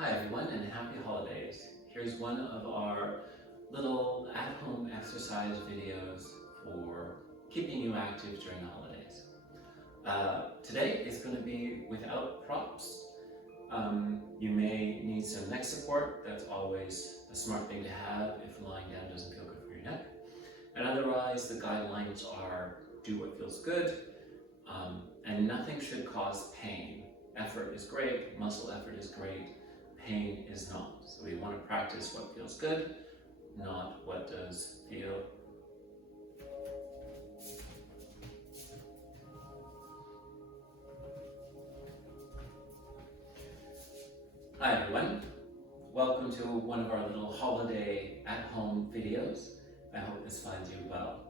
Hi everyone and happy holidays. Here's one of our little at-home exercise videos for keeping you active during the holidays. Today is going to be without props. You may need some neck support. That's always a smart thing to have if lying down doesn't feel good for your neck. And otherwise, the guidelines are do what feels good, and nothing should cause pain. Effort is great, muscle effort is great, pain is not. So we want to practice what feels good, not what does feel. Hi everyone, welcome to one of our little holiday at-home videos. I hope this finds you well.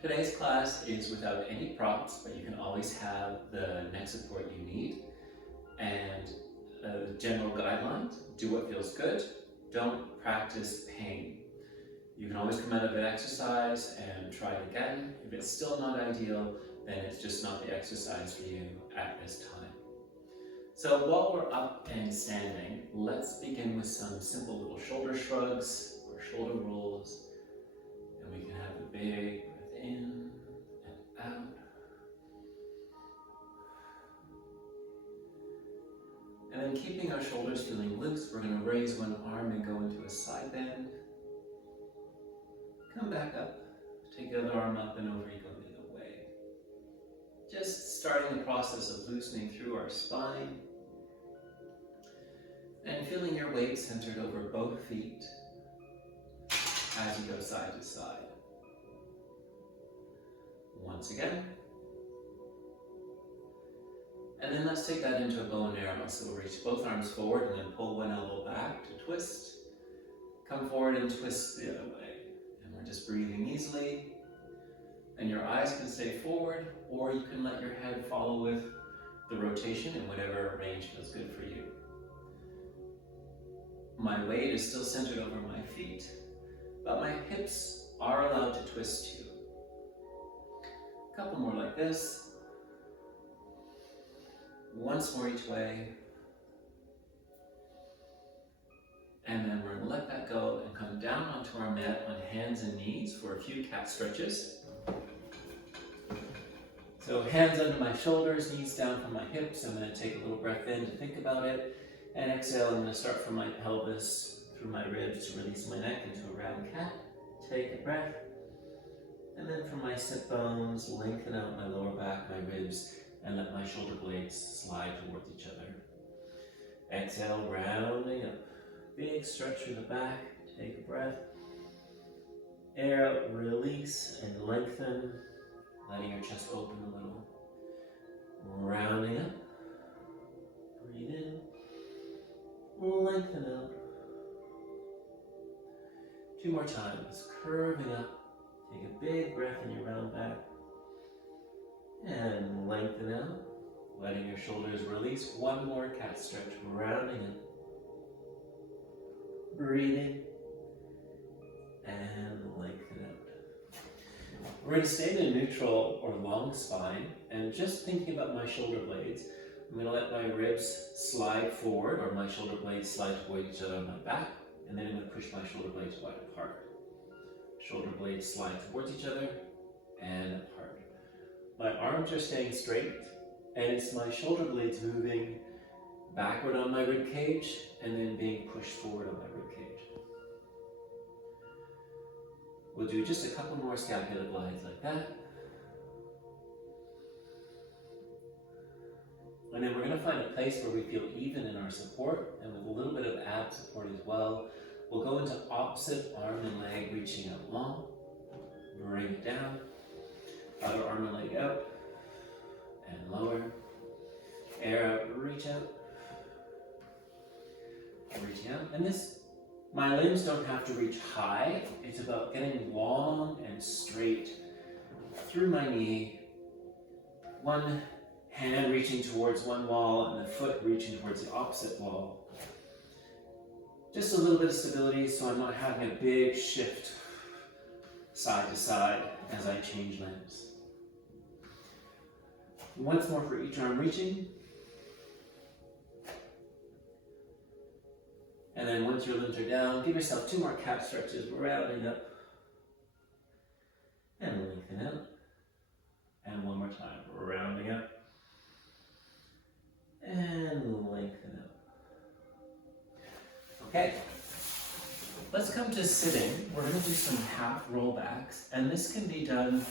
Today's class is without any props, but you can always have the neck support you need. And general guidelines, do what feels good, don't practice pain. You can always come out of an exercise and try it again. If it's still not ideal, then it's just not the exercise for you at this time. So while we're up and standing, let's begin with some simple little shoulder shrugs or shoulder rolls. And we can have a big breath in and out. And then keeping our shoulders feeling loose, we're going to raise one arm and go into a side bend. Come back up, take the other arm up and over, you go the other way. Just starting the process of loosening through our spine and feeling your weight centered over both feet as you go side to side. Once again. And then let's take that into a bow and arrow. So we'll reach both arms forward and then pull one elbow back to twist. Come forward and twist the other way. And we're just breathing easily. And your eyes can stay forward, or you can let your head follow with the rotation in whatever range feels good for you. My weight is still centered over my feet, but my hips are allowed to twist too. A couple more like this. Once more each way. And then we're going to let that go and come down onto our mat on hands and knees for a few cat stretches. So hands under my shoulders, knees down from my hips. I'm going to take a little breath in to think about it. And exhale, I'm going to start from my pelvis through my ribs to release my neck into a round cat. Take a breath. And then from my sit bones, lengthen out my lower back, my ribs, and let my shoulder blades slide towards each other. Exhale, rounding up. Big stretch through the back. Take a breath. Air out, release, and lengthen, letting your chest open a little. Rounding up. Breathe in. Lengthen out. Two more times. Curving up. Take a big breath in your round back. And lengthen out, letting your shoulders release. One more cat stretch, rounding in. Breathing. And lengthen out. We're going to stay in a neutral or long spine, and just thinking about my shoulder blades, I'm going to let my ribs slide forward, or my shoulder blades slide toward each other on my back, and then I'm going to push my shoulder blades wide apart. Shoulder blades slide towards each other and apart. My arms are staying straight, and it's my shoulder blades moving backward on my rib cage and then being pushed forward on my rib cage. We'll do just a couple more scapular glides like that. And then we're going to find a place where we feel even in our support, and with a little bit of ab support as well. We'll go into opposite arm and leg, reaching out long. Bring it down. Other arm and leg out, and lower. Air out, reach out. Reaching out. And this, my limbs don't have to reach high. It's about getting long and straight through my knee. One hand reaching towards one wall and the foot reaching towards the opposite wall. Just a little bit of stability so I'm not having a big shift side to side as I change limbs. Once more for each arm reaching. And then once your limbs are down, give yourself 2 more cat stretches, rounding up and lengthen out. And one more time, rounding up and lengthen out. Okay, let's come to sitting. We're going to do some half rollbacks, and this can be done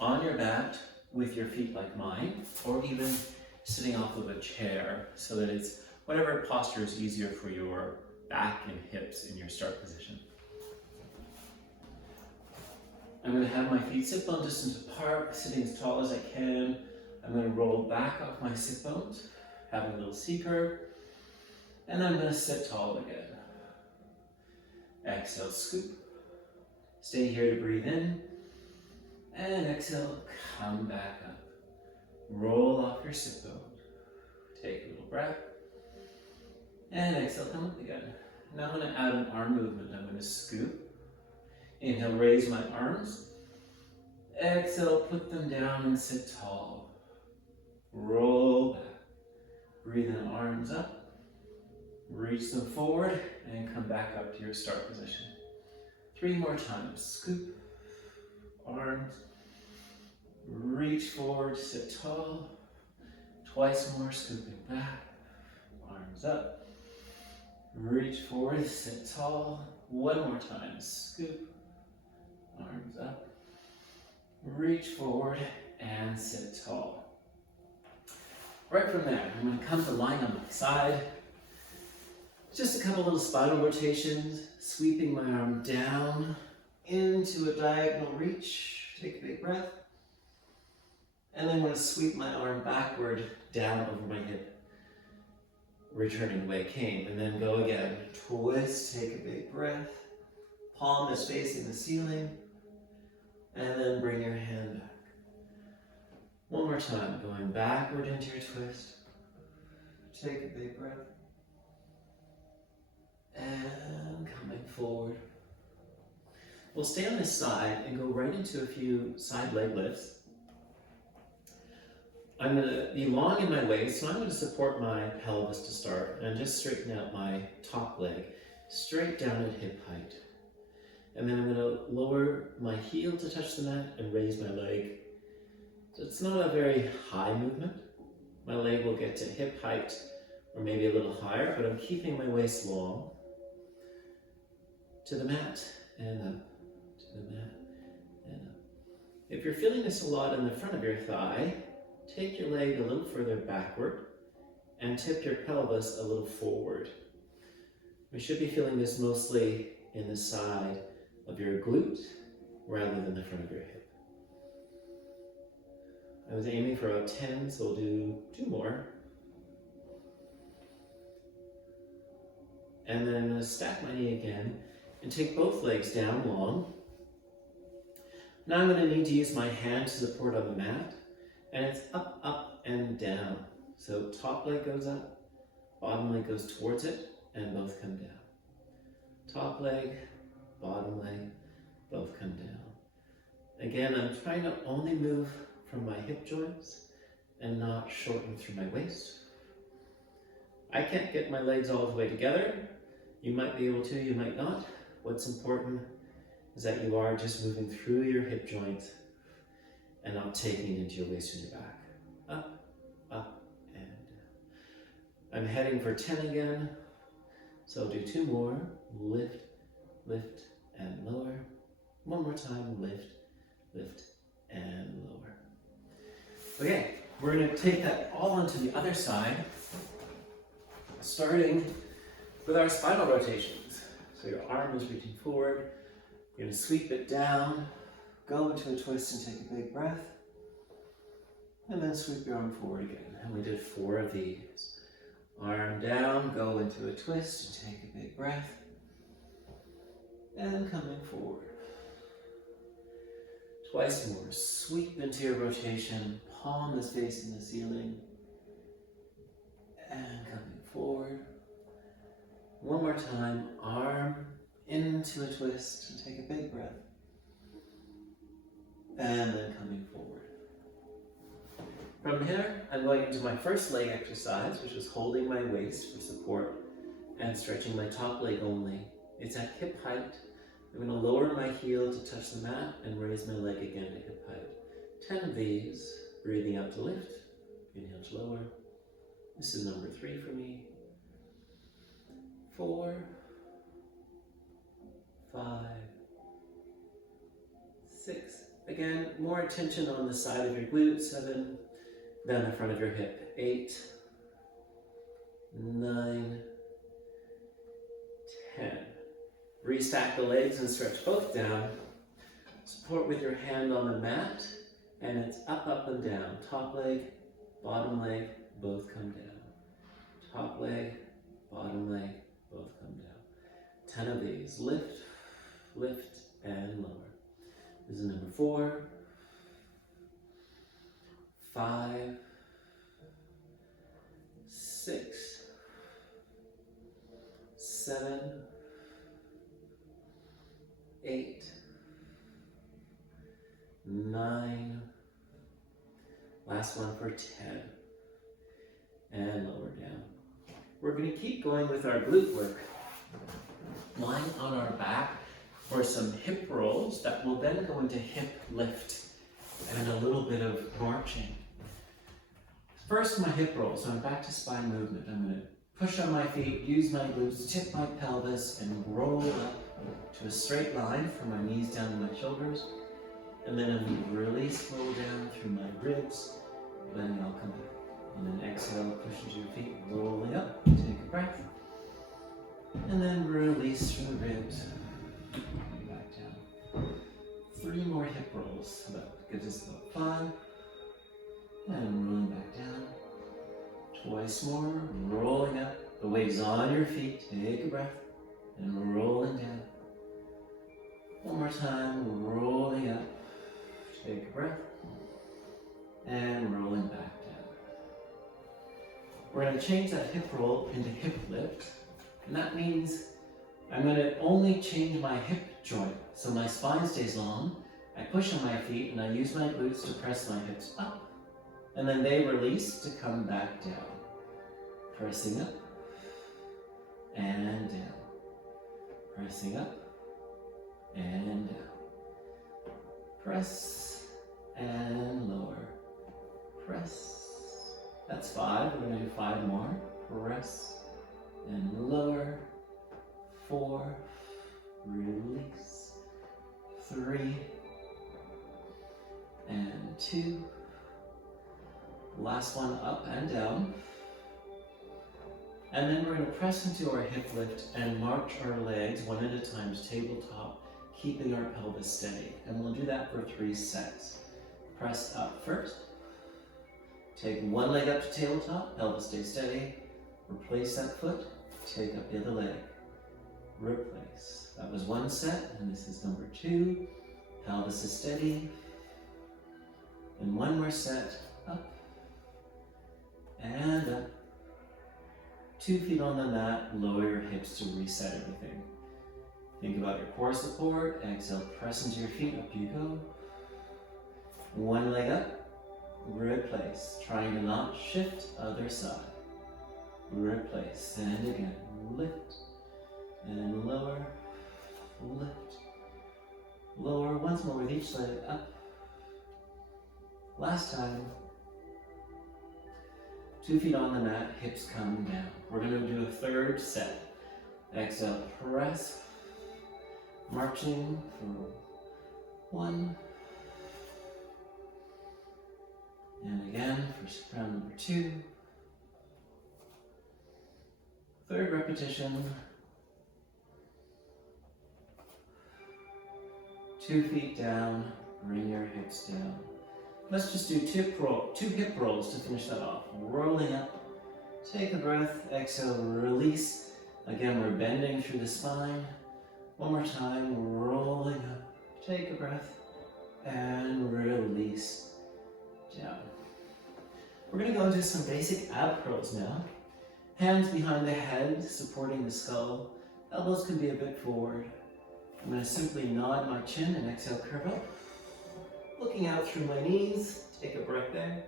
on your mat with your feet like mine, or even sitting off of a chair, so that it's whatever posture is easier for your back and hips in your start position. I'm going to have my feet sit bone distance apart, sitting as tall as I can. I'm going to roll back off my sit bones, having a little C-curve, and I'm going to sit tall again. Exhale, scoop. Stay here to breathe in, and exhale, come back up. Roll off your sit bone. Take a little breath, and exhale, come up again. Now I'm going to add an arm movement. I'm going to scoop. Inhale, raise my arms. Exhale, put them down and sit tall. Roll back. Breathe in, arms up. Reach them forward and come back up to your start position. 3 more times. Scoop. Arms. Reach forward, sit tall. Twice more, scooping back. Arms up. Reach forward, sit tall. 1 more time. Scoop. Arms up. Reach forward and sit tall. Right from there, I'm going to come to lying on my side. Just a couple little spinal rotations, sweeping my arm down into a diagonal reach. Take a big breath. And then I'm going to sweep my arm backward down over my hip, returning the way it came. And then go again. Twist, take a big breath. Palm is facing the ceiling. And then bring your hand back. 1 more time, going backward into your twist. Take a big breath. And coming forward. We'll stay on this side and go right into a few side leg lifts. I'm going to be long in my waist, so I'm going to support my pelvis to start and just straighten out my top leg straight down at hip height. And then I'm going to lower my heel to touch the mat and raise my leg. So it's not a very high movement. My leg will get to hip height or maybe a little higher, but I'm keeping my waist long. To the mat and up, to the mat and up. If you're feeling this a lot in the front of your thigh, take your leg a little further backward and tip your pelvis a little forward. We should be feeling this mostly in the side of your glute rather than the front of your hip. I was aiming for about 10, so we'll do 2 more. And then I'm going to stack my knee again and take both legs down long. Now I'm going to need to use my hand to support on the mat, and it's up, up, and down. So top leg goes up, bottom leg goes towards it, and both come down. Top leg, bottom leg, both come down. Again, I'm trying to only move from my hip joints and not shorten through my waist. I can't get my legs all the way together. You might be able to, you might not. What's important is that you are just moving through your hip joints and not taking it into your waist and your back. Up, up, and down. I'm heading for 10 again. So I'll do 2 more. Lift, lift, and lower. 1 more time. Lift, lift, and lower. Okay, we're going to take that all onto the other side, starting with our spinal rotations. So your arm is reaching forward. You're going to sweep it down, go into a twist and take a big breath, and then sweep your arm forward again. And we did 4 of these. Arm down, go into a twist and take a big breath, and coming forward. Twice more. Sweep into your rotation. Palm is facing the ceiling. And coming forward. 1 more time. Arm into a twist and take a big breath. And then coming forward. From here, I'm going into my first leg exercise, which is holding my waist for support and stretching my top leg only. It's at hip height. I'm going to lower my heel to touch the mat and raise my leg again to hip height. 10 of these, breathing out to lift, inhale to lower. This is number 3 for me. 4, 5, 6. Again, more attention on the side of your glute. 7, down the front of your hip. 8, 9, 10. Restack the legs and stretch both down. Support with your hand on the mat, and it's up, up, and down. Top leg, bottom leg, both come down. Top leg, bottom leg, both come down. 10 of these. Lift, lift, and lower. This is number 4, 5, 6, 7, 8, 9, last one for 10, and lower down. We're going to keep going with our glute work. Lying on our back for some hip rolls that will then go into hip lift and a little bit of marching. First, my hip roll, so I'm back to spine movement. I'm going to push on my feet, use my glutes, tip my pelvis, and roll up to a straight line from my knees down to my shoulders. And then I'm going to release, roll down through my ribs, then I'll come back. And then exhale, push into your feet, rolling up, take a breath. And then release from the ribs, back down. 3 more hip rolls, that gives us about 5. And rolling back down. Twice more, rolling up. The weight's on your feet, take a breath. And rolling down. One more time, rolling up. Take a breath. And rolling back down. We're going to change that hip roll into hip lift. And that means I'm going to only change my hip joint. So my spine stays long. I push on my feet and I use my glutes to press my hips up. And then they release to come back down. Pressing up and down. Pressing up and down. Press and lower. Press. That's 5. We're going to do 5 more. Press and lower. 4. Release. 3. And 2. Last one, up and down. And then we're going to press into our hip lift and march our legs one at a time to tabletop, keeping our pelvis steady. And we'll do that for 3 sets. Press up first. Take one leg up to tabletop, pelvis stays steady. Replace that foot, take up the other leg. Replace. That was 1 set, and this is number 2. Pelvis is steady. And 1 more set, up. And up. 2 feet on the mat, lower your hips to reset everything. Think about your core support. Exhale, press into your feet, up you go. 1 leg up, replace. Trying to not shift, other side. Replace, and again, lift, and lower, lift, lower. Once more with each leg, up. Last time. 2 feet on the mat, hips come down. We're going to do a 3rd set. Exhale, press. Marching for 1. And again for round number 2. 3rd repetition. 2 feet down, bring your hips down. Let's just do 2 hip rolls to finish that off. Rolling up, take a breath, exhale, release. Again, we're bending through the spine. 1 more time, rolling up, take a breath, and release down. We're going to go into some basic ab curls now. Hands behind the head, supporting the skull. Elbows can be a bit forward. I'm going to simply nod my chin and exhale, curve up. Looking out through my knees, take a breath there,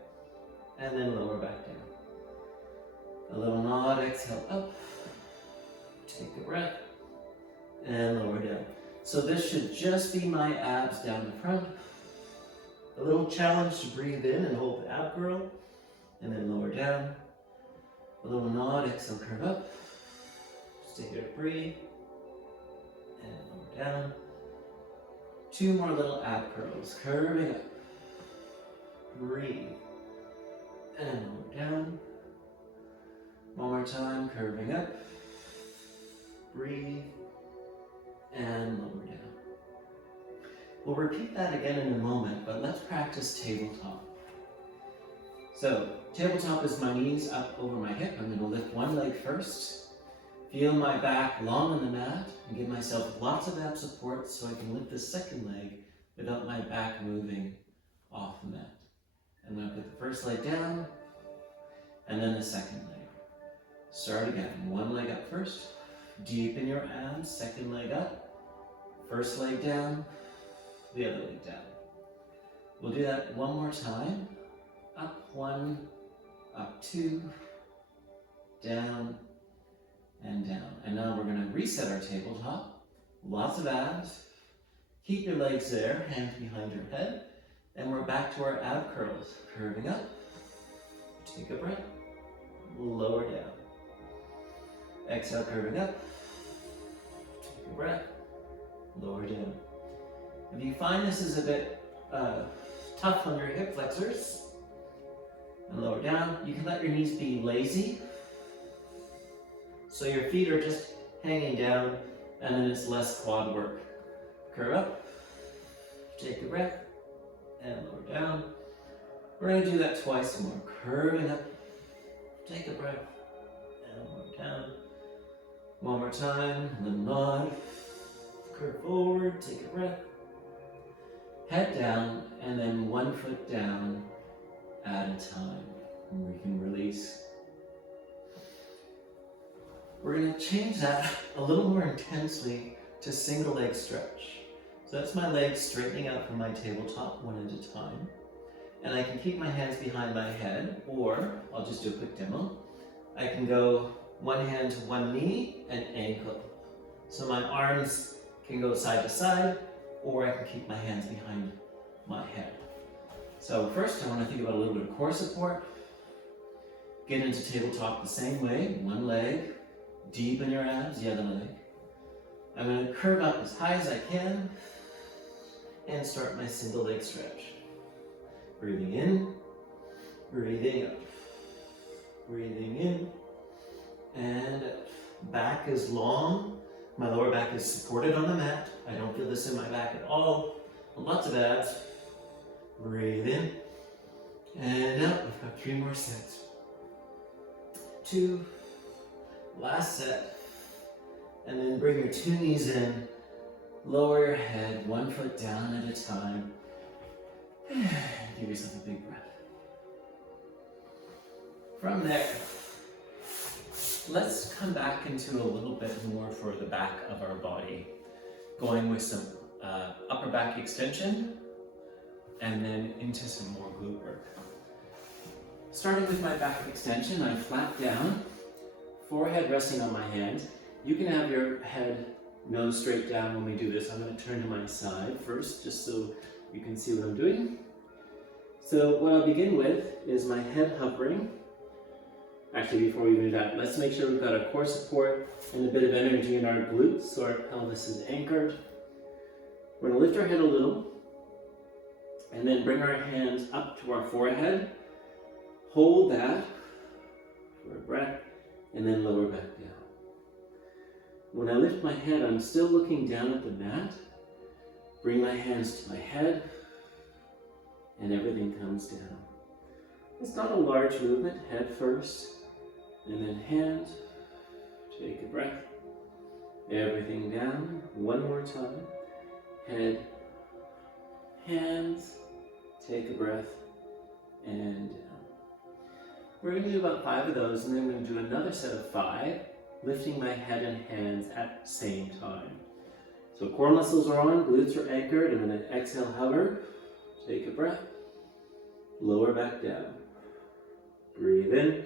and then lower back down. A little nod, exhale up, Take a breath. And lower down. So this should just be my abs down the front. A little challenge to breathe in and hold the ab curl. And then lower down. A little nod, exhale, curve up. Stay here to breathe. And lower down. 2 more little ab curls, curving up. Breathe. And lower down. One more time, curving up. Breathe. And lower down. We'll repeat that again in a moment, but let's practice tabletop. So, tabletop is my knees up over my hip. I'm going to lift one leg first. Feel my back long on the mat and give myself lots of ab support so I can lift the second leg without my back moving off the mat. I'm going to put the first leg down and then the second leg. Start again. One leg up first. Deepen your abs. Second leg up. First leg down. The other leg down. We'll do that one more time. Up 1, up 2, down, and down. And now we're going to reset our tabletop. Lots of abs. Keep your legs there, hands behind your head. And we're back to our ab curls. Curving up. Take a breath. Lower down. Exhale, curving up. Take a breath. Lower down. If you find this is a bit tough on your hip flexors, and lower down, you can let your knees be lazy. So your feet are just hanging down, and then it's less quad work. Curve up, take a breath, and lower down. We're going to do that twice more. Curving up, take a breath, and lower down. One more time, and then nod. Curve forward, take a breath. Head down, and then 1 foot down at a time. And we can release. We're going to change that a little more intensely to single leg stretch. So that's my legs straightening out from my tabletop one at a time. And I can keep my hands behind my head, or I'll just do a quick demo. I can go one hand to one knee and ankle. So my arms can go side to side, or I can keep my hands behind my head. So first I want to think about a little bit of core support. Get into tabletop the same way, one leg, deepen your abs, the other leg. I'm going to curve up as high as I can and start my single leg stretch. Breathing in, breathing up, breathing in, and out. Back is long. My lower back is supported on the mat. I don't feel this in my back at all. Lots of abs. Breathe in and out. We've got 3 more sets. 2, last set. And then bring your 2 knees in. Lower your head, 1 foot down at a time. Give yourself a big breath. From there, let's come back into a little bit more for the back of our body. Going with some upper back extension and then into some more glute work. Starting with my back extension, I flat down, forehead resting on my hand. You can have your head nose straight down when we do this. I'm going to turn to my side first, just so you can see what I'm doing. So what I'll begin with is my head hovering. Actually, before we do that, let's make sure we've got a core support and a bit of energy in our glutes so our pelvis is anchored. We're going to lift our head a little and then bring our hands up to our forehead. Hold that for a breath and then lower back down. When I lift my head, I'm still looking down at the mat. Bring my hands to my head and everything comes down. It's not a large movement, head first, and then hand, take a breath, everything down, one more time, head, hands, take a breath, and down. We're going to do about 5 of those, and then we're going to do another set of 5, lifting my head and hands at the same time. So core muscles are on, glutes are anchored, and then exhale, hover, take a breath, lower back down. Breathe in,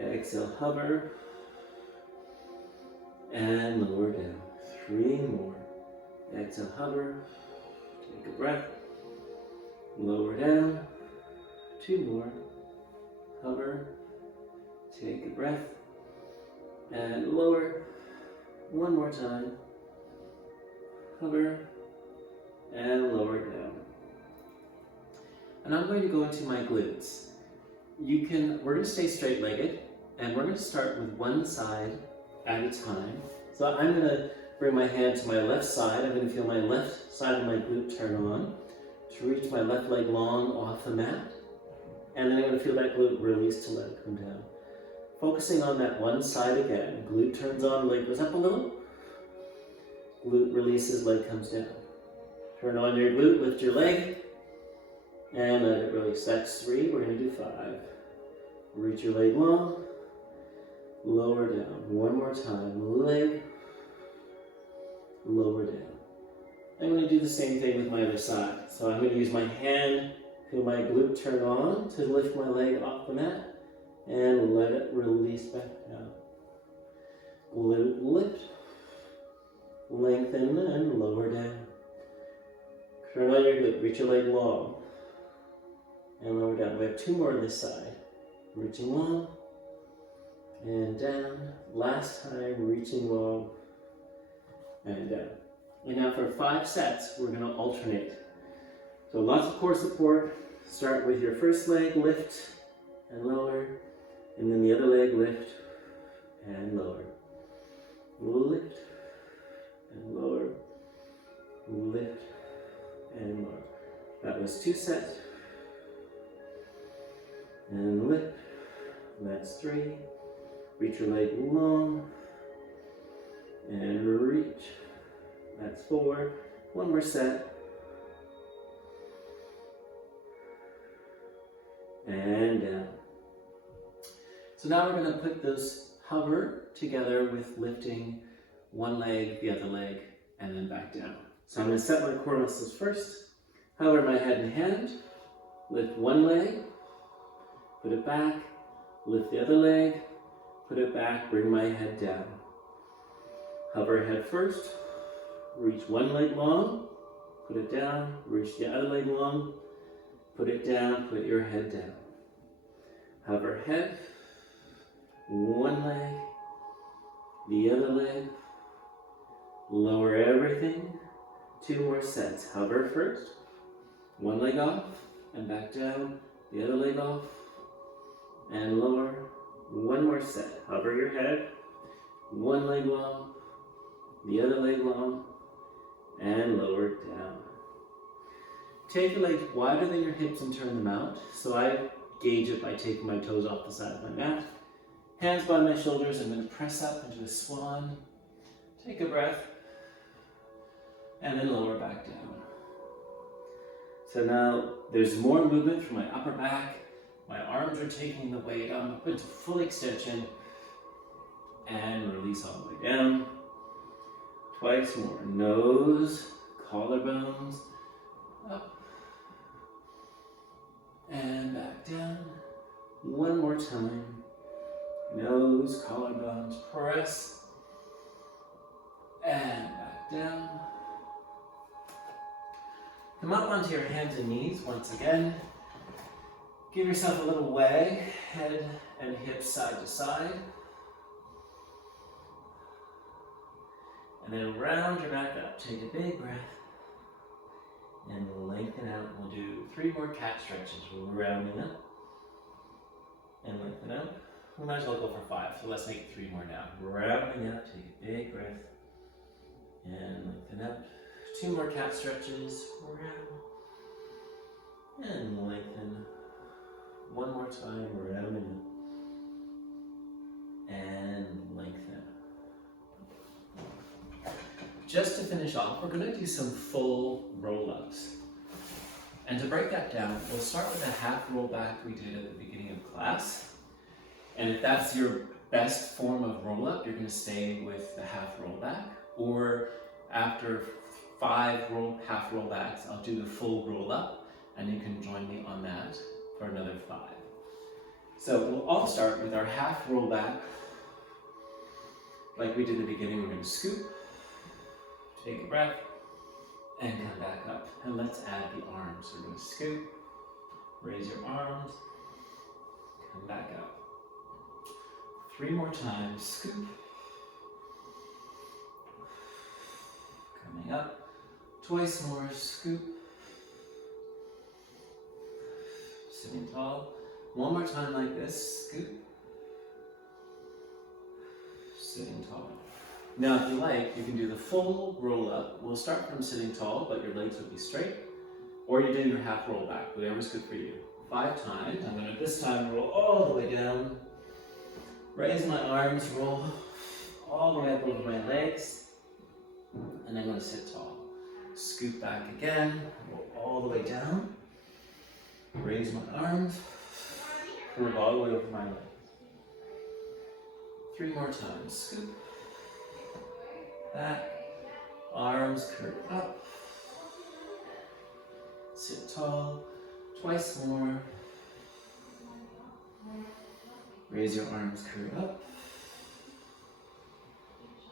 exhale, hover, and lower down. 3 more. Exhale, hover. Take a breath. Lower down. 2 more. Hover. Take a breath. And lower. 1 more time. Hover. And lower down. And I'm going to go into my glutes. We're going to stay straight-legged, and we're going to start with one side at a time. So I'm going to bring my hand to my left side. I'm going to feel my left side of my glute turn on to reach my left leg long off the mat. And then I'm going to feel that glute release to let it come down. Focusing on that one side again. Glute turns on, leg goes up a little. Glute releases, leg comes down. Turn on your glute, lift your leg, and let it release. That's 3, we're going to do 5. Reach your leg long, lower down. 1 more time, leg, lower down. I'm going to do the same thing with my other side. So I'm going to use my hand, feel my glute turn on to lift my leg off the mat, and let it release back down. Glute lift, lengthen, and lower down. Turn on your glute, reach your leg long, and lower down. We have 2 more on this side. Reaching long, and down. Last time, reaching long, and down. And now for 5 sets, we're going to alternate. So lots of core support. Start with your first leg, lift and lower, and then the other leg, lift and lower. Lift and lower, lift and lower. That was 2 sets. And lift, that's 3. Reach your leg long, and reach, that's 4. 1 more set. And down. So now we're going to put those hover together with lifting one leg, the other leg, and then back down. So I'm going to set my core muscles first. Hover my head and hand, lift one leg, put it back, lift the other leg, put it back, bring my head down. Hover head first, reach one leg long, put it down, reach the other leg long, put it down, put your head down. Hover head, one leg, the other leg, lower everything. 2 more sets. Hover first, one leg off, and back down, the other leg off, and lower. 1 more set. Hover your head, one leg long, the other leg long, and lower down. Take your legs wider than your hips and turn them out. So I gauge it by taking my toes off the side of my mat. Hands by my shoulders. I'm going to press up into a swan. Take a breath. And then lower back down. So now there's more movement from my upper back. My arms are taking the weight. I'm up into full extension. And release all the way down. Twice more. Nose, collarbones, up. And back down. 1 more time. Nose, collarbones, press. And back down. Come up onto your hands and knees once again. Give yourself a little wag, head and hips side to side. And then round your back up. Take a big breath. And lengthen out. We'll do 3 more cat stretches. We're rounding up. And lengthen up. We might as well go for 5, so let's make it 3 more now. Rounding up, take a big breath. And lengthen up. 2 more cat stretches. Round. And lengthen. 1 more time, rounding up. And lengthen. Just to finish off, we're going to do some full roll-ups. And to break that down, we'll start with a half roll back we did at the beginning of class. And if that's your best form of roll-up, you're going to stay with the half roll back. Or after 5 half roll backs, I'll do the full roll-up, and you can join me on that for another 5. So we'll all start with our half roll back. Like we did in the beginning, we're going to scoop, take a breath, and come back up. And let's add the arms. We're going to scoop, raise your arms, come back up. 3 more times, scoop, coming up. Twice more, scoop, sitting tall. 1 more time like this, scoop, sitting tall. Now if you like, you can do the full roll up. We'll start from sitting tall, but your legs will be straight. Or you're doing your half roll back, whatever's good for you. 5 times. I'm going to this time roll all the way down. Raise my arms, roll all the way up over my legs. And I'm going to sit tall. Scoop back again, roll all the way down. Raise my arms, curve all the way over my legs. 3 more times. Scoop, back, arms curve up. Sit tall, twice more. Raise your arms, curve up.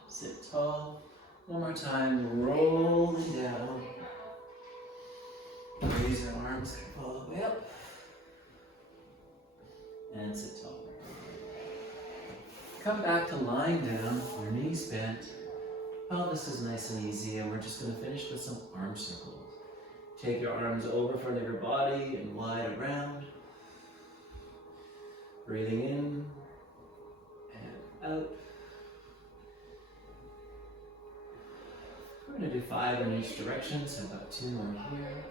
Sit tall. 1 more time, rolling down. Raise your arms, curve all the way up. And sit tall. Come back to lying down, your knees bent. Pelvis is nice and easy, and we're just going to finish with some arm circles. Take your arms over front of your body and wide around. Breathing in and out. We're going to do 5 in each direction, so about 2 more here.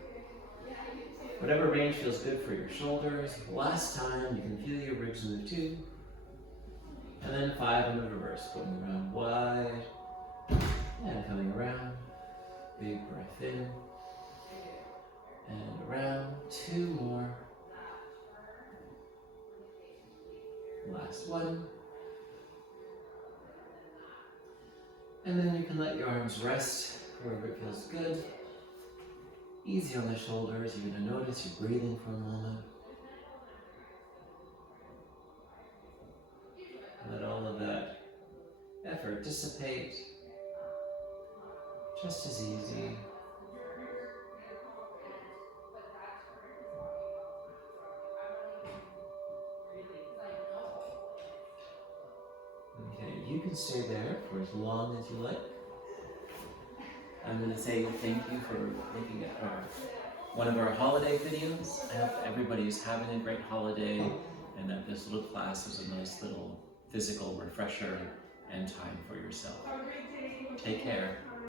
Whatever range feels good for your shoulders. Last time, you can feel your ribs move too. And then 5 in the reverse, going around wide and coming around. Big breath in and around. 2 more. Last one. And then you can let your arms rest wherever it feels good. Easy on the shoulders. You're going to notice you're breathing for a moment. Let all of that effort dissipate. Just as easy. Okay, you can stay there for as long as you like. I'm going to say thank you for making it one of our holiday videos. I hope everybody is having a great holiday and that this little class is a nice little physical refresher and time for yourself. Take care.